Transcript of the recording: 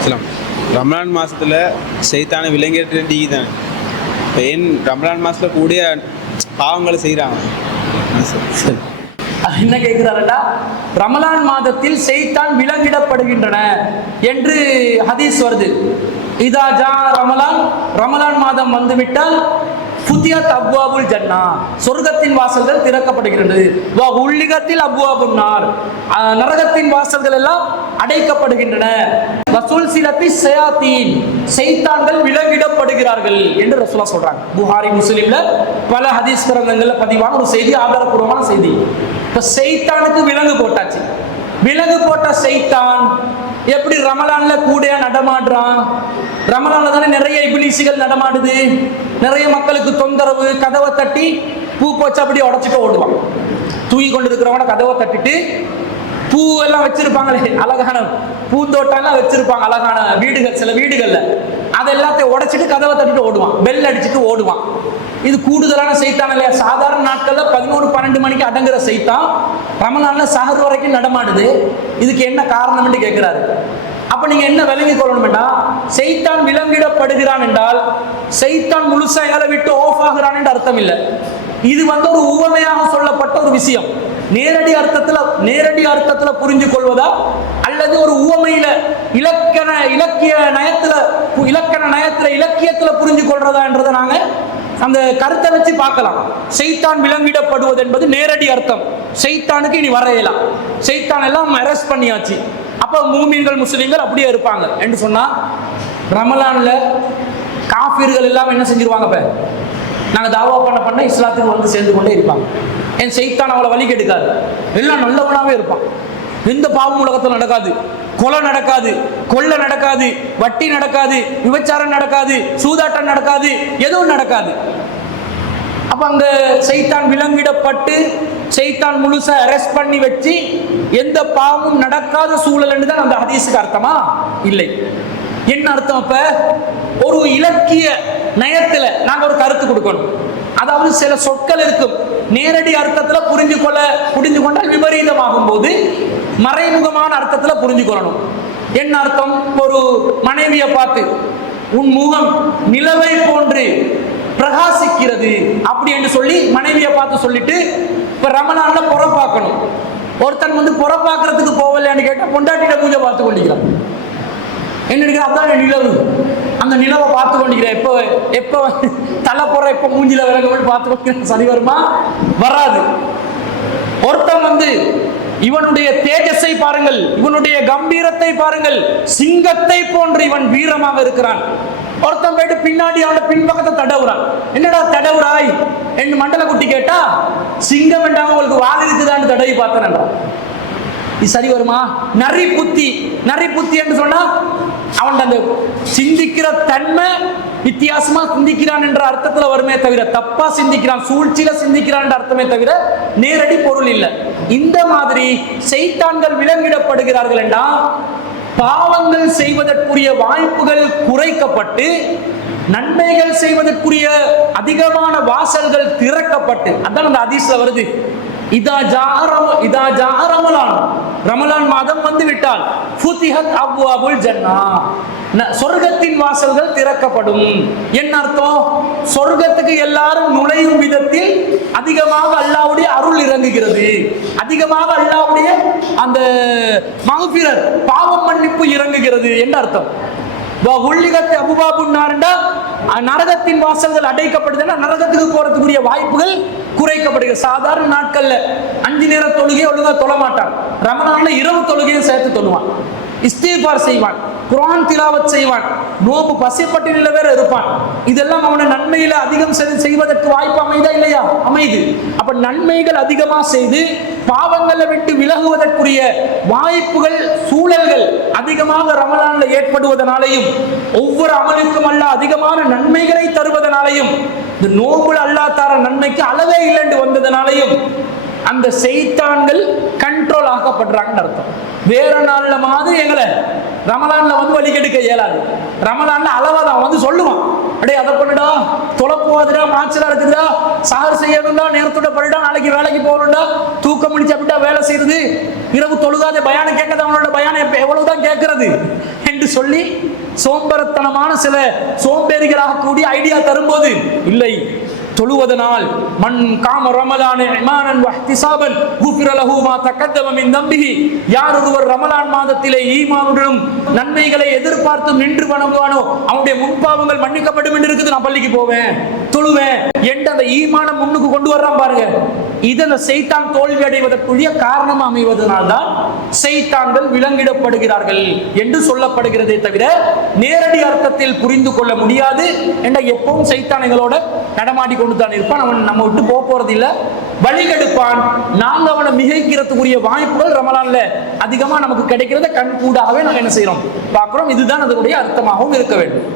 இஸ்லாம் ரமலான் மாதத்தில் செய்தான விலங்கிட்டு டீ தானே. இப்போ ஏன் ரமலான் மாதத்தில் கூடிய பாவங்களை செய்கிறாங்க என்ன கேட்கிறாருடா ரமலான் மாதத்தில் செய்தான் விலங்கிடப்படுகின்றன என்று ஹதீஸ் வருது. இதா ஜா ரமலான் ரமலான் மாதம் வந்துவிட்டால் புத்தியத் அப்வாபுல் ஜன்னா. சொர்க்கத்தின் வாசல்கள் திறக்கப்படுகின்றது. வா உள்ளிகத்தில் அப்வாபுன் நார். நரகத்தின் வாசல்கள் எல்லாம் அடைக்கப்படுகின்றன. வசூல் சிலத்தி சயாத்தீன் செய்தான்கள் விலங்கிடப்படுகிறார்கள் என்று ரசூலா சொல்றாங்க. புகாரி முஸ்லீம்ல பல ஹதீஸ் கிரந்தங்கள்ல பதிவான ஒரு செய்தி ஆதாரப்பூர்வமான செய்தி. இப்ப செய்தானுக்கு விலங்கு போட்டாச்சு விலங்கு போட்ட செய்தான் எப்படி ரமலான்ல கூட நடமாடுறான்? ரமலான்ல தானே நிறைய இபிலிசிகள் நடமாடுது. நிறைய மக்களுக்கு தொந்தரவு கதவை தட்டி பூ போச்சு அப்படியே உடச்சிட்டு ஓடுவான். தூங்கி கொண்டு இருக்கிறவன கதவை தட்டிட்டு பூ எல்லாம் வச்சிருப்பாங்களே அழகான பூந்தோட்டம்லாம் வச்சிருப்பாங்க அழகான வீடுகள் சில வீடுகள்ல. அதை எல்லாத்தையும் உடைச்சிட்டு கதவை தட்டிட்டு ஓடுவான். பெல் அடிச்சுட்டு ஓடுவான். இது கூடுதலான செய்தான் இல்லையா? சாதாரண நாட்கள்ல பதினோரு பன்னெண்டு மணிக்கு அடங்குற சைத்தான் ரமலான்ல சஹர் வரைக்கும் நடமாடுது. இதுக்கு என்ன காரணம்னு கேட்கிறாரு. அப்ப நீங்க என்ன விளங்கி கொள்ளணும்டா செய்தான் விலங்கிடப்படுகிறான் என்றால் செய்தான் முழுசா எங்களை விட்டு ஆஃப் ஆகிறான் என்று அர்த்தம் இல்லை இது வந்து ஒரு உவமையாக சொல்லப்பட்ட ஒரு விஷயம். நேரடி அர்த்தத்துல நேரடி அர்த்தத்துல புரிஞ்சு கொள்வதா அல்லது ஒரு உவமையில இலக்கண இலக்கிய நயத்துல இலக்கண நயத்துல இலக்கியத்துல புரிஞ்சு கொள்றதான்றதை நாங்க அந்த கருத்தை வச்சு பார்க்கலாம். செய்தான் விலங்கிடப்படுவது என்பது நேரடி அர்த்தம். செய்தானுக்கு இனி வரையலாம் செய்தான் எல்லாம் அரெஸ்ட் பண்ணியாச்சு. அப்போ மூமீன்கள் முஸ்லீம்கள் அப்படியே இருப்பாங்க. என்று சொன்னால் ரமலானில் காஃபீர்கள் எல்லாம் என்ன செஞ்சிருவாங்க இப்போ நாங்கள் தாவா பண்ண பண்ண இஸ்லாத்துக்கு வந்து சேர்ந்து கொண்டே இருப்பாங்க. என் செய்தான் அவளை வழி கெடுக்காது. எல்லாம் நல்லவனாகவே இருப்பான். எந்த பாவம் உலகத்தில் நடக்காது. கொலை நடக்காது கொள்ளை நடக்காது வட்டி நடக்காது விபச்சாரம் நடக்காது சூதாட்டம் நடக்காது எதுவும் நடக்காது. அப்ப அங்க செய்தான் விலங்கிடப்பட்டு செய்தான் முழுசா அரெஸ்ட் பண்ணி வச்சு எந்த பாவமும் நடக்காத சூழல் தான் அந்த ஹதீஸுக்கு அர்த்தமா? இல்லை. என்ன அர்த்தம் அப்ப? ஒரு இலக்கிய நயத்துல நாங்க ஒரு கருத்து கொடுக்கணும். அதாவது சில சொற்கள் இருக்கும். நேரடி அர்த்தத்தில் புரிஞ்சு கொள்ள புரிஞ்சு கொண்டால் விபரீதமாகும் போது மறைமுகமான அர்த்தத்தில் புரிஞ்சு கொள்ளணும் என்ன அர்த்தம்? ஒரு மனைவியை பார்த்து உன் முகம் நிலவை போன்று பிரகாசிக்கிறது அப்படி என்று சொல்லி மனைவியை பார்த்து சொல்லிட்டு இப்ப ரமணான்ல புற பார்க்கணும் ஒருத்தன் வந்து புற போகலையான்னு கேட்டால் பொண்டாட்டியிட பூஜை பார்த்து கொண்டிருக்கிறான் என்ன நினைக்கிற? அதான் நிலவு. அந்த நிலவை பார்த்து கொண்டிருக்கிறேன் எப்போ எப்போ தலை புற எப்போ மூஞ்சில விலக பார்த்து கொண்டிருக்கிறேன் சரி வருமா? வராது. ஒருத்தன் வந்து இவனுடைய தேஜஸை பாருங்கள் இவனுடைய கம்பீரத்தை பாருங்கள் சிங்கத்தை போன்று இவன் வீரமாக இருக்கிறான். ஒருத்தன் போயிட்டு பின்னாடி அவனோட பின்பக்கத்தை தடவுறான். என்னடா தடவுறாய்? என்று மண்டல குட்டி கேட்டா சிங்கம் என்றாங்க உங்களுக்கு வால் இருக்குதான்னு தடவி பார்த்தேன்டா இது சரி வருமா? நரி புத்தி. நரி புத்தி என்று சொன்னா அவன் அந்த சிந்திக்கிற தன்மை வித்தியாசமா சிந்திக்கிறான் என்ற அர்த்தத்துல வருமே தவிர தப்பா சிந்திக்கிறான் சூழ்ச்சியில சிந்திக்கிறான் என்ற அர்த்தமே தவிர நேரடி பொருள் இல்லை. இந்த மாதிரி செய்தான்கள் விலங்கிடப்படுகிறார்கள் என்றா பாவங்கள் செய்வதற்குரிய வாய்ப்புகள் குறைக்கப்பட்டு நன்மைகள் செய்வதற்குரிய அதிகமான வாசல்கள் திறக்கப்பட்டு அதான் அந்த அதிசல வருது. இதா ரம இதா ஜா ரமலான் ரமலான் மாதம் வந்து விட்டால் ஃபுதிஹத் அப்வாபுல் ஜன்னா. ந- சொர்க்கத்தின் வாசல்கள் திறக்கப்படும். என்ன அர்த்தம்? சொர்க்கத்துக்கு எல்லாரும் நுழையும் விதத்தில் அதிகமாக அல்லாவுடைய அருள் இறங்குகிறது. அதிகமாக அல்லாவுடைய அந்த மகபிரர் பாவம் மன்னிப்பு இறங்குகிறது. என்ன அர்த்தம்? உள்ளிகத்தை அபுபாபுன்னாருண்டா நரகத்தின் வாசல்கள் அடைக்கப்படுதுன்னா நரகத்துக்கு போறதுக்குரிய வாய்ப்புகள் குறைக்கப்படுகிறது சாதாரண நாட்கள்ல அஞ்சு நேர தொழுகையை ஒழுங்கா தொழ மாட்டான். ரமணான்ல இரவு தொழுகையும் சேர்த்து தொழுவான். இஸ்தீபார் செய்வான் குரான் திலாவத் செய்வான் நோம்பு பசிப்பட்டினில வேற இருப்பான். இதெல்லாம் அவனை நன்மையில அதிகம் செய்வதற்கு வாய்ப்பு அமைதா இல்லையா? அமைது. அப்ப நன்மைகள் அதிகமா செய்து பாவங்களை விட்டு விலகுவதற்குரிய வாய்ப்புகள் சூழல்கள் அதிகமாக ரமலான்ல ஏற்படுவதனாலையும் ஒவ்வொரு அமலுக்கும் அல்ல அதிகமான நன்மைகளை தருவதனாலையும் இந்த நோம்புல அல்லா தார நன்மைக்கு அளவே இல்லைன்னு வந்ததனாலையும் அந்த செய்தான்கள் கண்ட்ரோல் ஆக்கப்படுறாங்கன்னு அர்த்தம். வேற நாள்ல மாதிரி எங்களை ரமலான்ல வந்து வழி கெடுக்க இயலாது. ரமலான்ல அளவாதான் வந்து சொல்லுவான். அடே அதை பண்ணுடா தொலை மாச்சலாக மாச்சலா இருக்குதா சாகர் செய்யணும்டா நேரத்தோட பண்ணிடா நாளைக்கு வேலைக்கு போகணும்டா தூக்கம் முடிச்சு அப்படிட்டா வேலை செய்யுது இரவு தொழுகாத பயானம் கேட்காத அவனோட பயானம் எப்போ எவ்வளவுதான் கேட்கறது. என்று என்று சொல்லி சோம்பரத்தனமான சில சோம்பேறிகளாக கூடிய ஐடியா தரும்போது இல்லை தொழுவதனால் மண் காம ரமலான இமானன் வஹ்திசாபன் குஃபிர தக்கத்தவமின் மா தக்கத்தம மின் யார் ஒருவர் ரமலான் மாதத்திலே ஈமானுடனும் நன்மைகளை எதிர்பார்த்து நின்று வணங்குவானோ அவனுடைய முன்பாவங்கள் மன்னிக்கப்படும் என்று இருக்குது நான் பள்ளிக்கு போவேன் தொழுவேன் என்று அந்த ஈமானம் முன்னுக்கு கொண்டு வர்றான் பாருங்க. இது அந்த செய்தான் தோல்வி அடைவதற்குரிய காரணம் அமைவதனால்தான் செய்தான்கள் விலங்கிடப்படுகிறார்கள் என்று சொல்லப்படுகிறதே தவிர நேரடி அர்த்தத்தில் புரிந்து கொள்ள முடியாது. என்ற எப்பவும் செய்தான் எங்களோட நடமாடி கொண்டு தான் இருப்பான். அவன் நம்ம விட்டு போக போறது இல்லை வழிகெடுப்பான். நாங்க அவனை மிகைக்கிறதுக்குரிய வாய்ப்புகள் ரமலான்ல அதிகமா நமக்கு கிடைக்கிறத கண் கூடாகவே நாங்க என்ன செய்யறோம் பார்க்கிறோம். இதுதான் அதனுடைய அர்த்தமாகவும் இருக்க வேண்டும்.